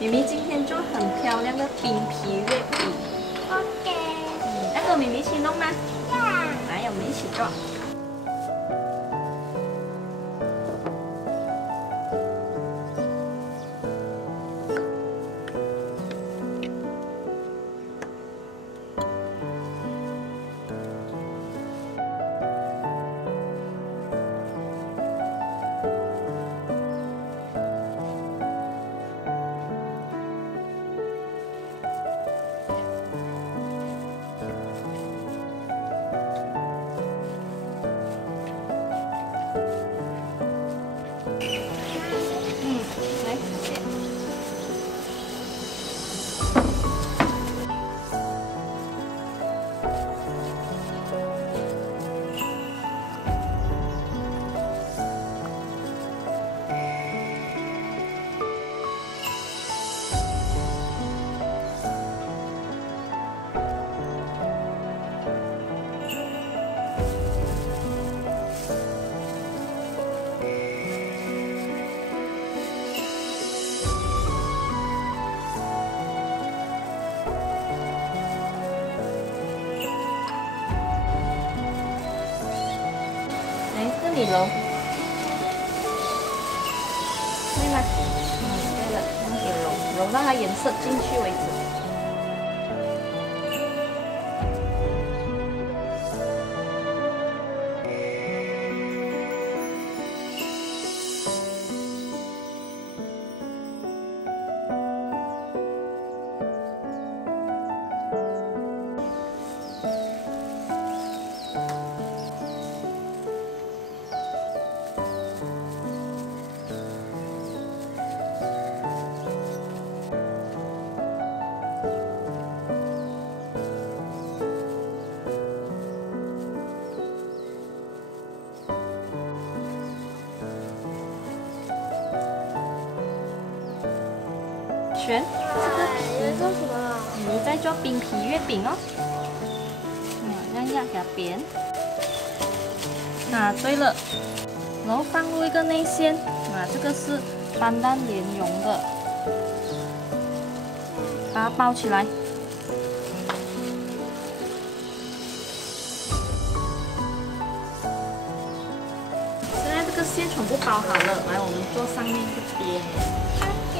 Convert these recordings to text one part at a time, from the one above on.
咪咪今天做很漂亮的冰皮月饼。OK。要和咪咪一起弄吗？要。来，我们一起做。这里揉，对吗？对了，这样子揉到它颜色进去为止。璇，你在做什么？你在做冰皮月饼哦。这样给它扁。对了，然后放入一个内馅。这个是丹丹莲蓉的，把它包起来。现在这个馅全部包好了，来，我们做上面这边。OK。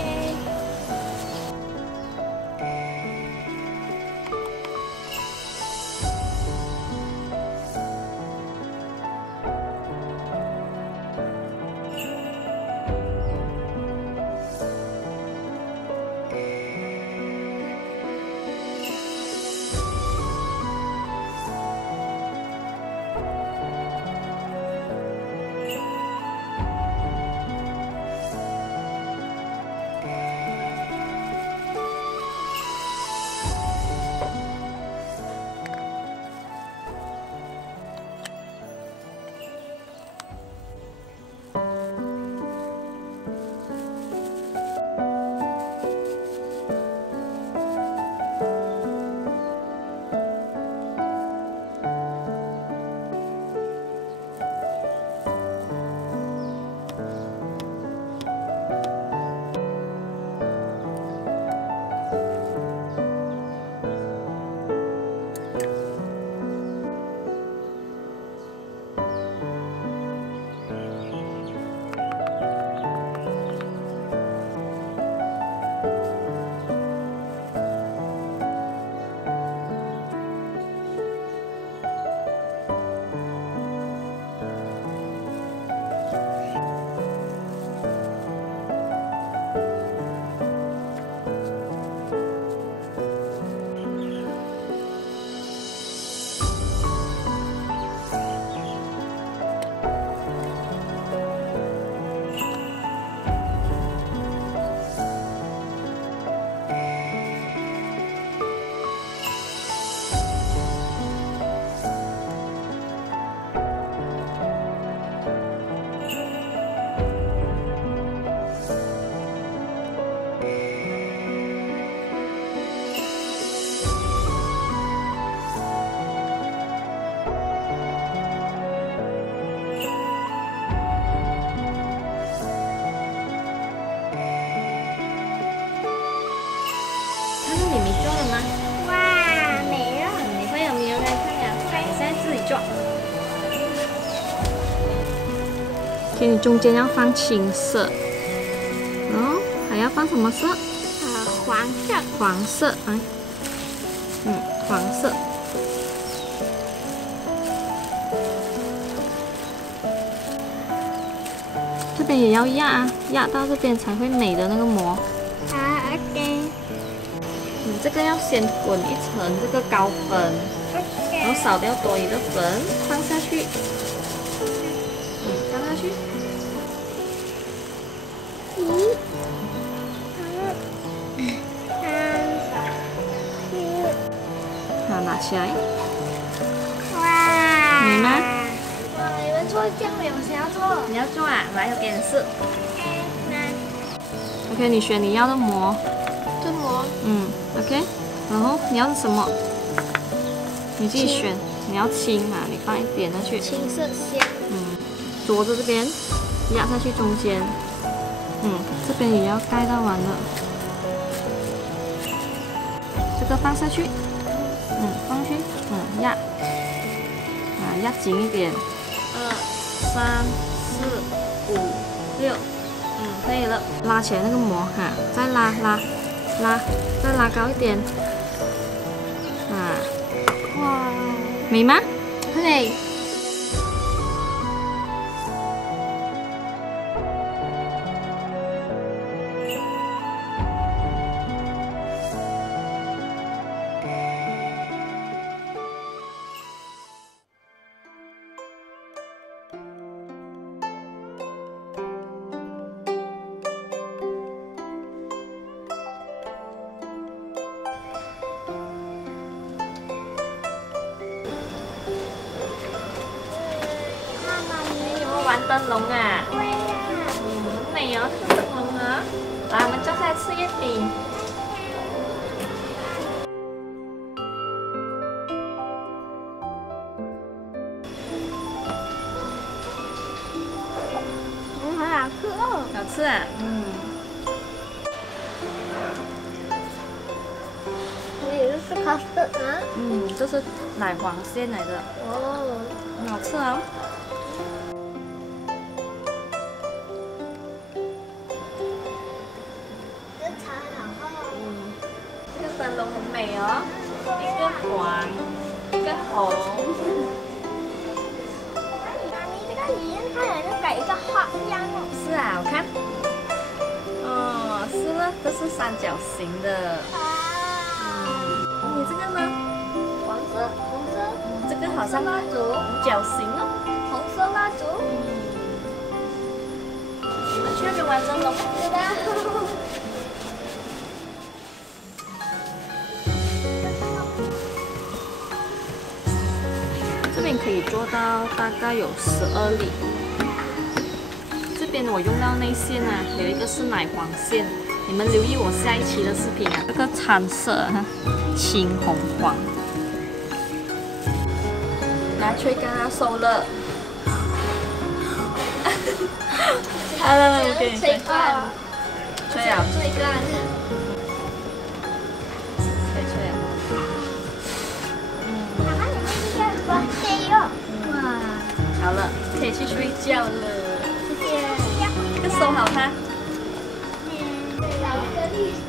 给你中间要放青色，然后还要放什么色？黄色。黄色，哎，黄色。这边也要压啊，压到这边才会美的那个膜。OK。你这个要先滚一层这个高粉，然后扫掉多余的粉，放下去。放下去。好，拿起来。哇！美吗？哇，你们做酱油，谁要做？你要做啊？来，我给你试。 那 OK， 你选你要的膜。这膜。OK， 然后你要什么？你自己选。你要青嘛，你放一点下去。青色先。桌子这边压下去中间。这边也要盖到完了。这个放下去。放去。压。压紧一点。2、3、4、5、6。可以了，拉起来那个膜哈，再拉，再拉高一点，哇，美吗？美。玩灯笼啊！对呀。很美哦，这个灯笼啊！来，我们坐下来吃月饼。好好吃哦。好吃啊！这也是 custard 啊。这是奶黄馅来的。哦。很好吃哦。这个灯笼很美哦，一个黄，一个红。妈咪，这个鱼它好像给一个 heart 一样哦。是啊，我看。是了，这是三角形的。你这个呢？黄色，红色。这个好像蜡烛，五角形哦。红色蜡烛。你们去那边玩灯笼？是的。这边可以做到大概有12粒。这边我用到内馅啊，有一个是奶黄馅，你们留意我下一期的视频啊。这个餐色哈，青红黄。来，吹干它收了。Hello， 给你吹。吹啊！吹干。可以吹啊。妈妈，你们这个多黑哦。哇。好了，可以去睡觉了。谢谢。这个收好它。来一个绿色。